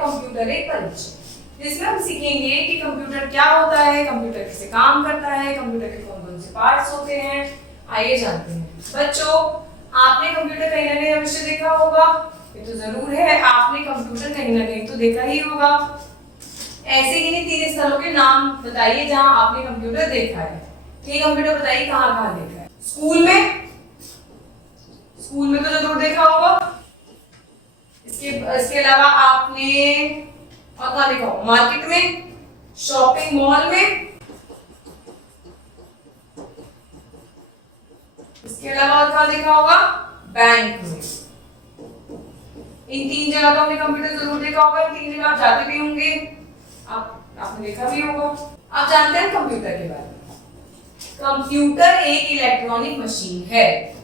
Computer एक परिचय, जिसमें हम सीखेंगे कि कंप्यूटर क्या होता है, कंप्यूटर कैसे काम करता है, कंप्यूटर के कौन कौन से पार्ट्स होते हैं। आइए जानते हैं। बच्चों, आपने कंप्यूटर कहीं ना कहीं अवश्य देखा होगा, ये तो जरूर है, आपने कंप्यूटर कहीं ना कहीं तो देखा ही होगा। ऐसे ही नहीं 3 स्थलों के नाम बताइए जहां आपने कंप्यूटर देखा है। ठीक, कंप्यूटर बताइए कहाँ कहाँ देखा है। स्कूल में तो जरूर देखा होगा। इसके अलावा आपने और कहाँ देखा होगा? मार्केट में, शॉपिंग मॉल में, इसके अलावा और कहाँ देखा होगा? बैंक में। इन 3 जगह तो आपने कंप्यूटर जरूर देखा होगा। इन 3 जगह आप जाते भी होंगे, आपने देखा भी होगा। अब जानते हैं कंप्यूटर के बारे में। कंप्यूटर एक इलेक्ट्रॉनिक मशीन है।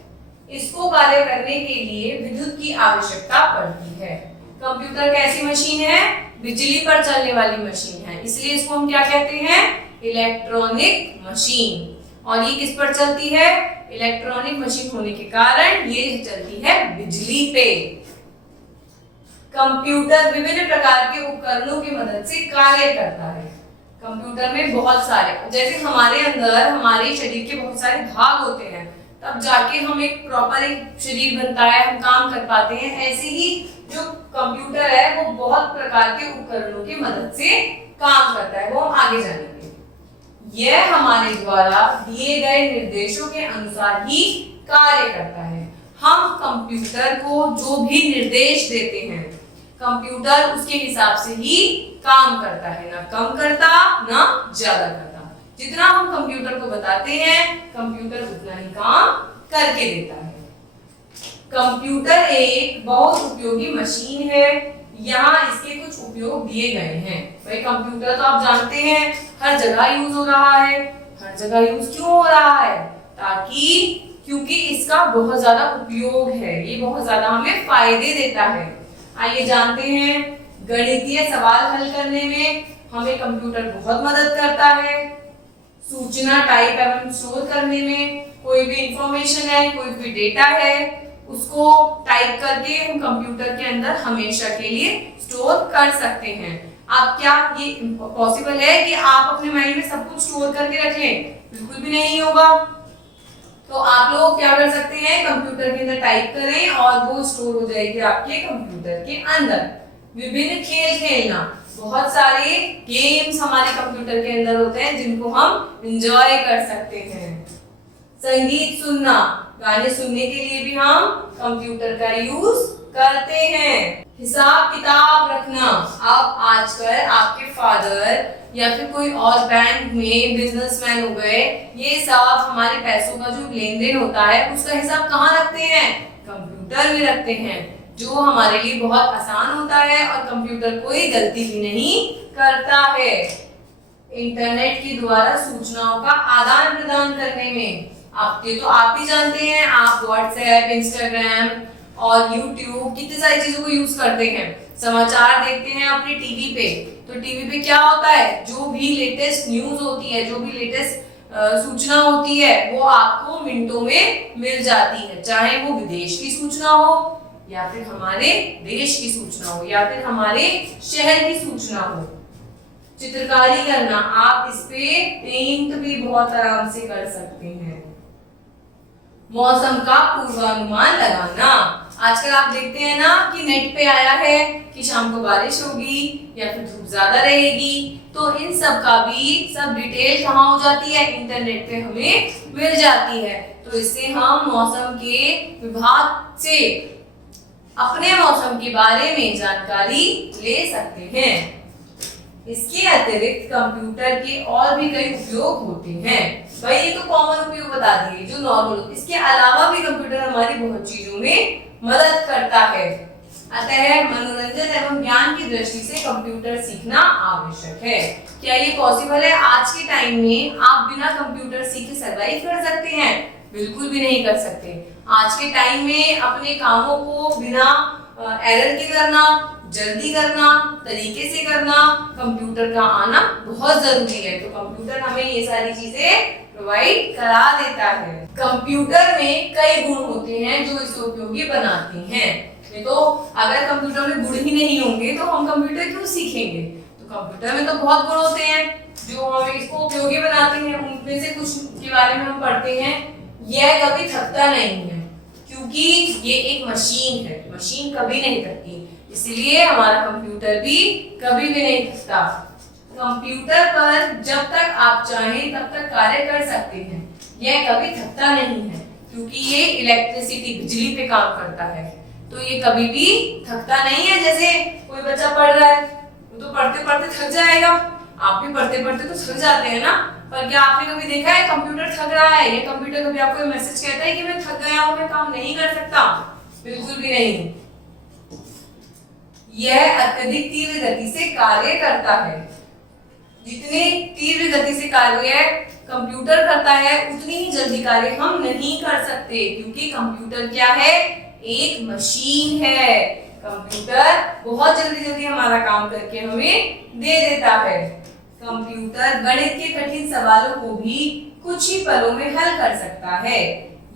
इसको कार्य करने के लिए विद्युत की आवश्यकता पड़ती है। कंप्यूटर कैसी मशीन है? बिजली पर चलने वाली मशीन है, इसलिए इसको हम क्या कहते हैं? Electronic machine. और ये किस पर चलती है? इलेक्ट्रॉनिक मशीन होने के कारण ये चलती है बिजली पे। कंप्यूटर विभिन्न प्रकार के उपकरणों की मदद से कार्य करता है। कंप्यूटर में बहुत सारे, जैसे हमारे अंदर हमारे शरीर के बहुत सारे भाग होते हैं, तब जाके हम एक प्रॉपर एक शरीर बनता है, हम काम कर पाते हैं। ऐसे ही जो कंप्यूटर है वो बहुत प्रकार के उपकरणों की मदद से काम करता है, वो हम आगे जानेंगे। यह हमारे द्वारा दिए गए निर्देशों के अनुसार ही कार्य करता है। हम कंप्यूटर को जो भी निर्देश देते हैं, कंप्यूटर उसके हिसाब से ही काम करता है, ना कम करता ना ज्यादा करता। जितना हम कंप्यूटर को बताते हैं, कंप्यूटर उतना ही काम करके देता है। कंप्यूटर एक बहुत उपयोगी मशीन है। यहाँ इसके कुछ उपयोग दिए गए हैं। भाई कंप्यूटर तो आप जानते हैं हर जगह यूज हो रहा है। हर जगह यूज क्यों हो रहा है? क्योंकि इसका बहुत ज्यादा उपयोग है, ये बहुत ज्यादा हमें फायदे देता है। आइए जानते हैं। गणितीय सवाल हल करने में हमें कंप्यूटर बहुत मदद करता है। सूचना टाइप एवं स्टोर करने में, कोई भी इंफॉर्मेशन है, कोई भी डेटा है, उसको टाइप करके हम कंप्यूटर के अंदर हमेशा के लिए स्टोर कर सकते हैं। अब क्या ये पॉसिबल है कि आप अपने माइंड में सब कुछ स्टोर करके रख लें? बिल्कुल भी नहीं होगा। तो आप लोग क्या कर सकते हैं? कंप्यूटर के अंदर टाइप करें और वो स्टोर हो जाएगी आपके कंप्यूटर के अंदर। विभिन्न खेल खेलना, बहुत सारे गेम्स हमारे कंप्यूटर के अंदर होते हैं जिनको हम एंजॉय कर सकते हैं। संगीत सुनना, गाने सुनने के लिए भी हम कंप्यूटर का यूज करते हैं। हिसाब किताब रखना, अब आजकल आपके फादर या फिर कोई और बैंक में बिजनेसमैन हो गए, ये सब हमारे पैसों का जो लेन देन होता है उसका हिसाब कहाँ रखते हैं? कंप्यूटर में रखते हैं, जो हमारे लिए बहुत आसान होता है और कंप्यूटर कोई गलती भी नहीं करता है। इंटरनेट के द्वारा सूचनाओं का आदान प्रदान करने में, आप ही जानते हैं, आप व्हाट्सएप, इंस्टाग्राम और यूट्यूब कितनी सारी चीजों को यूज करते हैं। समाचार देखते हैं अपने टीवी पे, तो टीवी पे क्या होता है? जो भी लेटेस्ट न्यूज होती है, जो भी लेटेस्ट सूचना होती है, वो आपको मिनटों में मिल जाती है। चाहे वो विदेश की सूचना हो या फिर हमारे देश की सूचना हो या फिर हमारे शहर की सूचना हो। चित्रकारी करना, आप इस पे पेंट भी बहुत आराम से कर सकते हैं। मौसम का पूर्वानुमान लगाना, आजकल आप देखते हैं ना कि नेट पे आया है कि शाम को बारिश होगी या फिर धूप ज्यादा रहेगी, तो इन सब का भी सब डिटेल कहाँ हो जाती है? इंटरनेट पे हमें मिल जाती है। तो इससे हम मौसम के विभाग से अपने मौसम के बारे में जानकारी ले सकते हैं। इसके अतिरिक्त कंप्यूटर के और भी कई उपयोग होते हैं। भाई ये तो कॉमन उपयोग बता दिए जो नॉर्मल। इसके अलावा भी कंप्यूटर हमारी बहुत चीजों में मदद करता है। अतः मनोरंजन एवं ज्ञान की दृष्टि से कंप्यूटर सीखना आवश्यक है। क्या ये पॉसिबल है? आज के टाइम में आप बिना कंप्यूटर सीखे सर्वाइव कर सकते हैं? बिल्कुल भी नहीं कर सकते। आज के टाइम में अपने कामों को बिना एरर के करना, जल्दी करना, तरीके से करना, कंप्यूटर का आना बहुत जरूरी है। तो कंप्यूटर हमें ये सारी चीजें प्रोवाइड करा देता है। कंप्यूटर में कई गुण होते हैं जो इसे उपयोगी बनाते हैं। नहीं तो अगर कंप्यूटर में गुण ही नहीं होंगे तो हम कंप्यूटर सीखेंगे। तो कंप्यूटर में तो बहुत गुण होते हैं जो हमें इसको उपयोगी बनाते हैं, उनमें से कुछ के बारे में हम पढ़ते हैं। यह कभी थकता नहीं है, क्योंकि ये एक मशीन है, मशीन कभी नहीं थकती, इसलिए हमारा कंप्यूटर भी कभी भी नहीं थकता। कंप्यूटर पर जब तक आप चाहें तब तक कार्य कर सकते हैं, यह कभी थकता नहीं है, क्योंकि ये इलेक्ट्रिसिटी बिजली पे काम करता है, तो ये कभी भी थकता नहीं है। जैसे कोई बच्चा पढ़ रहा है, वो तो पढ़ते पढ़ते थक जाएगा, आप भी पढ़ते पढ़ते तो थक जाते हैं ना, पर क्या आपने कभी देखा है कंप्यूटर थक रहा है, या कंप्यूटर कभी आपको मैसेज कहता है कि मैं थक गया हूं, मैं काम नहीं कर सकता? बिल्कुल भी नहीं। यह अत्यधिक तीव्र गति से कार्य करता है। जितनी तीव्र गति से कार्य कंप्यूटर करता है उतनी ही जल्दी कार्य हम नहीं कर सकते, क्योंकि कंप्यूटर क्या है? एक मशीन है। कंप्यूटर बहुत जल्दी जल्दी हमारा काम करके हमें दे देता है। कंप्यूटर गणित के कठिन सवालों को भी कुछ ही पलों में हल कर सकता है।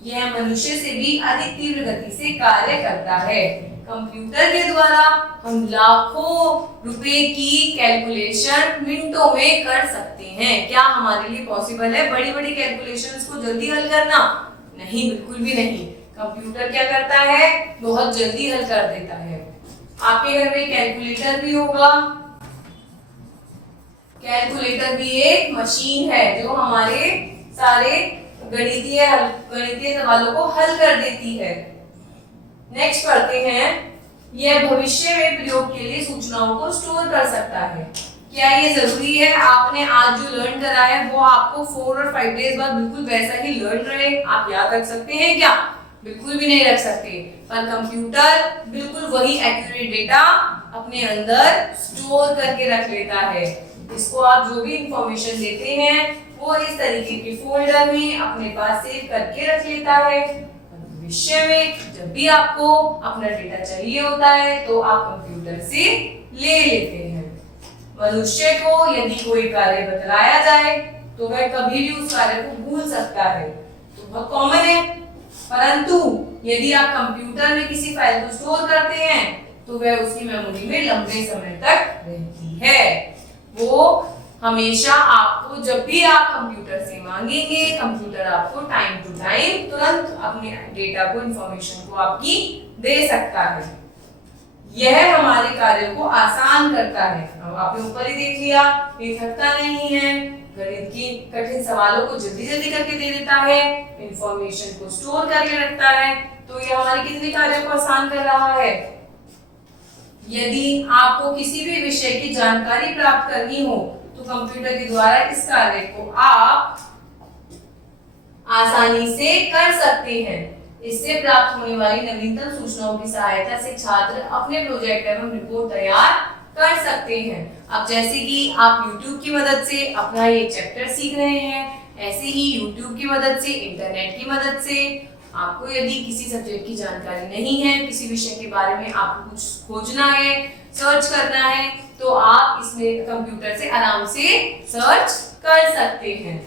यह मनुष्य से भी अधिक तीव्र गति से कार्य करता है। कंप्यूटर के द्वारा हम लाखों रुपए की कैलकुलेशन मिनटों में कर सकते हैं। क्या हमारे लिए पॉसिबल है बड़ी बड़ी कैलकुलेशंस को जल्दी हल करना? नहीं, बिल्कुल भी नहीं। कंप्यूटर क्या करता है? बहुत जल्दी हल कर देता है। आपके घर में कैलकुलेटर भी होगा। कैलकुलेटर भी एक मशीन है जो हमारे सारे गणितीय सवालों को हल कर देती है। नेक्स्ट पढ़ते हैं, यह भविष्य में प्रयोग के लिए सूचनाओं को स्टोर कर सकता है। क्या ये जरूरी है आपने आज जो लर्न करा है वो आपको 4 और 5 डेज बाद बिल्कुल वैसा ही लर्न रहे? आप याद रख सकते हैं क्या? बिल्कुल भी नहीं रख सकते। पर कंप्यूटर बिल्कुल वही एक्यूरेट डेटा अपने अंदर स्टोर करके रख लेता है। इसको आप जो भी इंफॉर्मेशन देते हैं वो इस तरीके के फोल्डर में अपने पास सेव करके रख लेता है। भविष्य में जब भी आपको अपना डेटा चाहिए होता है तो आप कंप्यूटर से ले लेते हैं। मनुष्य को यदि कोई कार्य बतलाया जाए तो वह कभी भी उस कार्य को भूल सकता है, तो बहुत कॉमन है। परंतु यदि आप कंप्यूटर में किसी फाइल को स्टोर करते हैं तो वह उसकी मेमोरी में लंबे समय तक रहती है। वो हमेशा आपको जब भी आप कंप्यूटर से मांगेंगे, कंप्यूटर आपको टाइम टू टाइम तुरंत अपने डेटा को, इंफॉर्मेशन को आपकी दे सकता है। यह हमारे कार्यों को आसान करता है। अब आपने ऊपर ही देख लिया, ये थकता नहीं है, गणित की कठिन सवालों को जल्दी जल्दी करके दे देता है, इंफॉर्मेशन को स्टोर करके रखता है, तो ये हमारे कितने कार्यों को आसान कर रहा है। यदि आपको किसी भी विषय की जानकारी प्राप्त करनी हो तो कंप्यूटर के द्वारा इस कार्य को आप आसानी से कर सकते हैं। इससे प्राप्त होने वाली नवीनतम सूचनाओं की सहायता से छात्र अपने प्रोजेक्ट एवं रिपोर्ट तैयार कर सकते हैं। अब जैसे कि आप YouTube की मदद से अपना ये चैप्टर सीख रहे हैं, ऐसे ही YouTube की मदद से, इंटरनेट की मदद से आपको यदि किसी सब्जेक्ट की जानकारी नहीं है, किसी विषय के बारे में आपको कुछ खोजना है, सर्च करना है, तो आप इसमें कंप्यूटर से आराम से सर्च कर सकते हैं।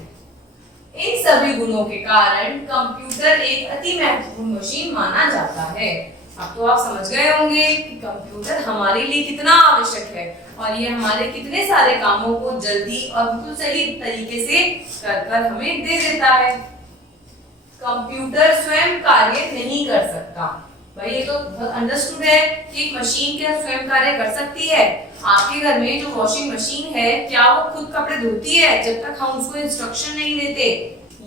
इन सभी गुणों के कारण कंप्यूटर एक अति महत्वपूर्ण मशीन माना जाता है। अब तो आप समझ गए होंगे कि कंप्यूटर हमारे लिए कितना आवश्यक है और ये हमारे कितने सारे कामों को जल्दी और बिल्कुल सही तरीके से कर हमें दे देता है। कंप्यूटर स्वयं कार्य नहीं कर सकता। भाई ये तो बहुत अंडरस्टूड है कि एक मशीन क्या स्वयं कार्य कर सकती है। आपके घर में जो वॉशिंग मशीन है क्या वो खुद कपड़े धोती है जब तक हम उसको इंस्ट्रक्शन नहीं देते?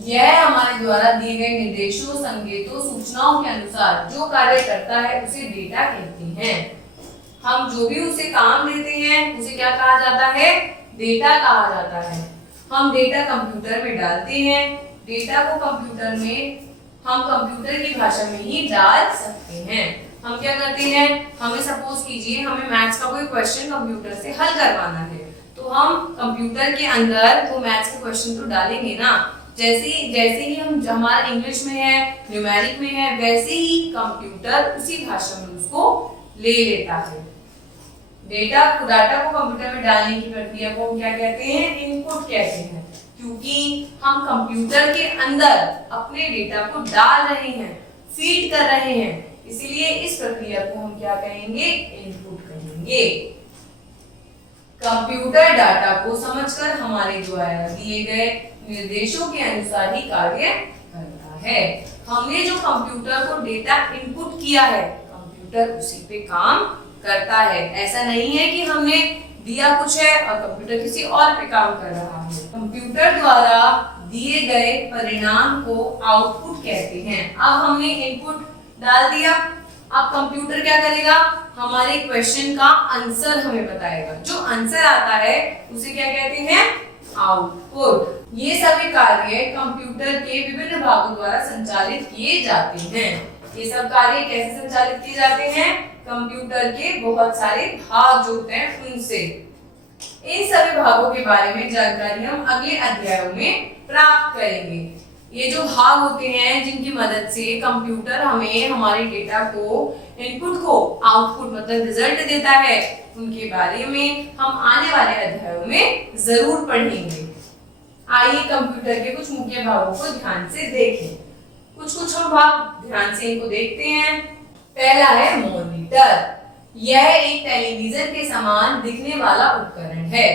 यह हमारे द्वारा दिए गए निर्देशों, संकेतों, सूचनाओं के अनुसार जो कार्य करता है उसे डेटा कहते हैं। हम जो भी उसे काम देते हैं उसे क्या कहा जाता है? डेटा कहा जाता है। हम डेटा कंप्यूटर में डालते हैं। डेटा को कंप्यूटर में हम कंप्यूटर की भाषा में ही डाल सकते हैं। हम क्या करते हैं, हमें सपोज कीजिए हमें मैथ्स का कोई क्वेश्चन कंप्यूटर से हल करवाना है, तो हम कंप्यूटर के अंदर वो मैथ्स का क्वेश्चन तो डालेंगे ना। जैसे ही हम हमारा इंग्लिश में है, न्यूमेरिक में है, वैसे ही कंप्यूटर उसी भाषा में उसको ले लेता है। डाटा को कंप्यूटर में डालने की प्रक्रिया को हम क्या कहते हैं? इनपुट कहते हैं, क्योंकि हम कंप्यूटर के अंदर अपने डेटा को डाल रहे हैं, फीड कर रहे हैं, इसलिए इस प्रक्रिया को हम क्या कहेंगे? इनपुट कहेंगे। कंप्यूटर डाटा को समझकर हमारे द्वारा दिए गए निर्देशों के अनुसार ही कार्य करता है। हमने जो कंप्यूटर को डेटा इनपुट किया है, कंप्यूटर उसी पे काम करता है। ऐसा नहीं है कि हमने दिया कुछ है और कंप्यूटर किसी और पे काम कर रहा है। कंप्यूटर द्वारा दिए गए परिणाम को आउटपुट कहते हैं। अब हमने इनपुट डाल दिया, अब कंप्यूटर क्या करेगा, हमारे क्वेश्चन का आंसर हमें बताएगा। जो आंसर आता है उसे क्या कहते हैं, आउटपुट। ये सभी कार्य कंप्यूटर के विभिन्न भागों द्वारा संचालित किए जाते हैं। ये सब कार्य कैसे संचालित किए जाते हैं, कंप्यूटर के बहुत सारे भाग जो होते हैं उनसे। इन सभी भागों के बारे में जानकारी हम अगले अध्यायों में प्राप्त करेंगे। ये जो भाग होते हैं जिनकी मदद से कंप्यूटर हमें हमारे डेटा को, इनपुट को आउटपुट मतलब रिजल्ट देता है, उनके बारे में हम आने वाले अध्यायों में जरूर पढ़ेंगे। आइए कंप्यूटर के कुछ मुख्य भागों को ध्यान से देखें। कुछ हम भाग ध्यान से इनको देखते हैं। पहला है मॉनिटर। यह एक टेलीविजन के समान दिखने वाला उपकरण है।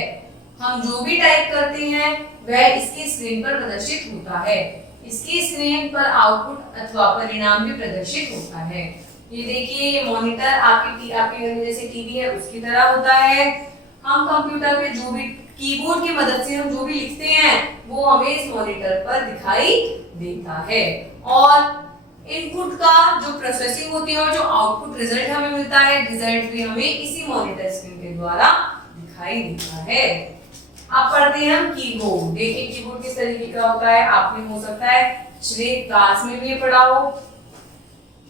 हम जो भी टाइप करते हैं वह इसकी स्क्रीन पर प्रदर्शित होता है। इसकी स्क्रीन पर आउटपुट अथवा परिणाम भी प्रदर्शित होता है। ये देखिए, ये मॉनिटर आपके घर में जैसे टीवी है उसकी तरह होता है। हम कंप्यूटर पे जो भी कीबोर्ड की मदद से हम जो भी लिखते हैं वो हमें इस मॉनिटर पर दिखाई देता है। और इनपुट का जो प्रोसेसिंग होती है और जो आउटपुट रिजल्ट हमें मिलता है, रिजल्ट भी हमें इसी मॉनिटर स्क्रीन के द्वारा दिखाई देता है। अब पढ़ते हैं हम कीबोर्ड। देखिए कीबोर्ड किस तरीके का होता है, आपने हो सकता है पिछले क्लास में भी पढ़ा हो।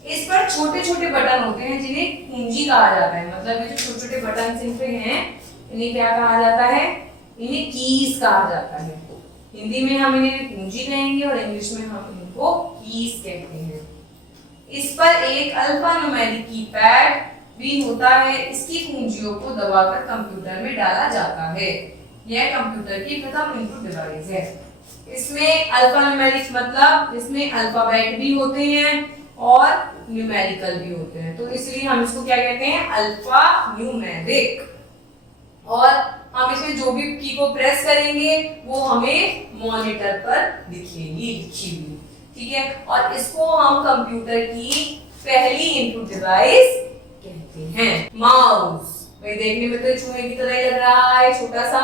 इस पर छोटे छोटे बटन होते हैं जिन्हें कुंजी कहा जाता है। मतलब ये जो छोटे छोटे बटन इन पे हैं इन्हें क्या कहा जाता है, इन्हें कीज कहा जाता है। हिंदी में हम इन्हें कुंजी कहेंगे और इंग्लिश में हम इनको कीज कहते हैं। इस पर एक अल्फान्यूमेरिक कीपैड भी होता है। इसकी कुंजियों को दबाकर कंप्यूटर में डाला जाता है। यह कंप्यूटर की प्रथम इनपुट डिवाइस है। इसमें अल्फान्यूमेरिक मतलब इसमें अल्फाबेट भी होते हैं और न्यूमेरिकल भी होते हैं, तो इसलिए हम इसको क्या कहते हैं, अल्फा न्यूमेरिक। और हम इसमें जो भी की को प्रेस करेंगे वो हमें मॉनिटर पर दिखेगी लिखी हुई, ठीक है। और इसको हम कंप्यूटर की पहली इनपुट डिवाइस कहते हैं। माउस भाई देखने में तो चूहे की तरह ही लग रहा है, छोटा सा।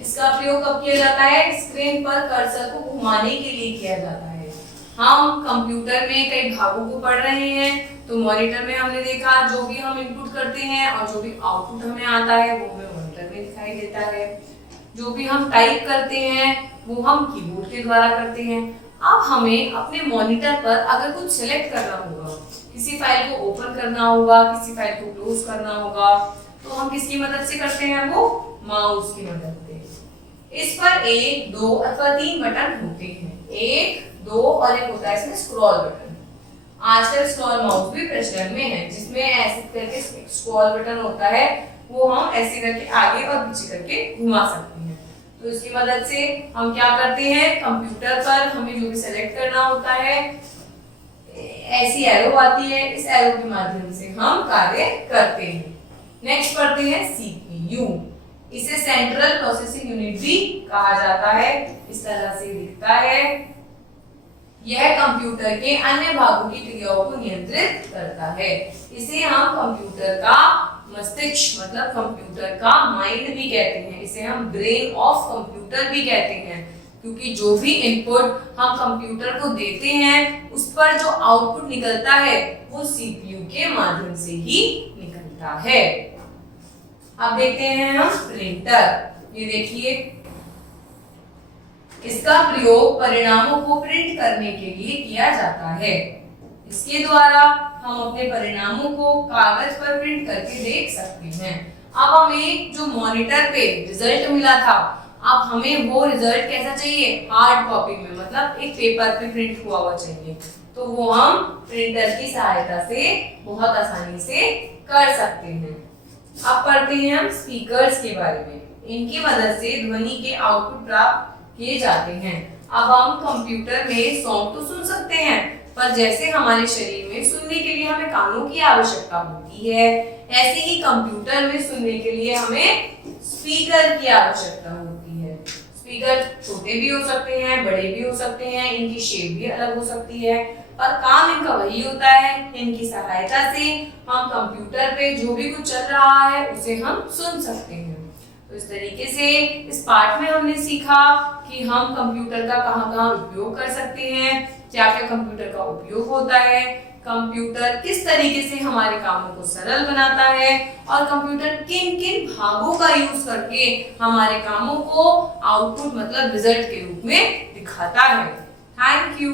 इसका प्रयोग कब किया जाता है, स्क्रीन पर कर्सर को घुमाने के लिए किया जाता है। हम कंप्यूटर में कई भागों को पढ़ रहे हैं, तो मॉनिटर में हमने देखा जो भी हम इनपुट करते हैं और जो भी आउटपुट हमें आता है वो हमें मॉनिटर में दिखाई देता है। जो भी हम टाइप करते हैं वो हम कीबोर्ड के द्वारा करते हैं। अब हमें अपने मॉनिटर पर अगर कुछ सिलेक्ट करना होगा, किसी फाइल को ओपन करना होगा, किसी फाइल को क्लोज करना होगा, तो हम किसकी मदद से करते हैं, वो माउस की मदद से। इस पर 1, 2 अथवा 3 बटन होते हैं। 1, 2 और एक होता है इसमें स्क्रॉल बटन। आजकल स्क्रॉल माउस भी प्रचलन में है, जिसमें ऐसे करके स्क्रॉल बटन होता है, वो हम ऐसे करके आगे और पीछे करके घुमा सकते हैं। तो इसकी मदद से हम क्या करते हैं, कंप्यूटर पर हमें जो भी सेलेक्ट करना होता है, ऐसी एरो आती है, इस एरो के माध्यम से हम कार्य करते हैं। नेक्स्ट पढ़ते हैं सीपीयू। इसे सेंट्रल प्रोसेसिंग यूनिट भी कहा जाता है। इस तरह से दिखता है। यह कंप्यूटर के अन्य भागों की क्रियाओं को नियंत्रित करता है। इसे हम कंप्यूटर का मस्तिष्क मतलब कंप्यूटर का माइंड भी कहते हैं। इसे हम ब्रेन ऑफ कंप्यूटर भी कहते हैं, क्योंकि जो भी इनपुट हम कंप्यूटर को देते हैं उस पर जो आउटपुट निकलता है वो सीपीयू के माध्यम से ही निकलता है। अब देखते हैं हम प्रिंटर। ये देखिए, इसका प्रयोग परिणामों को प्रिंट करने के लिए किया जाता है। इसके द्वारा हम अपने परिणामों को कागज पर प्रिंट करके देख सकते हैं। अब हमें जो मॉनिटर पे रिजल्ट मिला था, अब हमें वो रिजल्ट कैसा चाहिए, हार्ड कॉपी में, मतलब एक पेपर पे प्रिंट हुआ हुआ चाहिए। तो वो हम प्रिंटर की सहायता से बहुत आसानी से कर सकते हैं। अब पढ़ते हैं हम स्पीकर्स के बारे में। इनकी मदद से ध्वनि के आउटपुट प्राप्त किए जाते हैं। अब हम कंप्यूटर में सॉन्ग तो सुन सकते हैं, पर जैसे हमारे शरीर में सुनने के लिए हमें कानों की आवश्यकता होती है, ऐसे ही कंप्यूटर में सुनने के लिए हमें स्पीकर की आवश्यकता होती है। स्पीकर छोटे भी हो सकते हैं, बड़े भी हो सकते हैं, इनकी शेप भी अलग हो सकती है, और काम इनका वही होता है, इनकी सहायता से हम कंप्यूटर पे जो भी कुछ चल रहा है उसे हम सुन सकते हैं। तो इस तरीके से इस पार्ट में हमने सीखा कि हम कंप्यूटर का कहाँ-कहाँ उपयोग कर सकते हैं, क्या-क्या कंप्यूटर का उपयोग होता है, कंप्यूटर किस तरीके से हमारे कामों को सरल बनाता है, और कंप्यूटर किन-किन भागों का यूज करके हमारे कामों को आउटपुट मतलब रिजल्ट के रूप में दिखाता है। Thank you.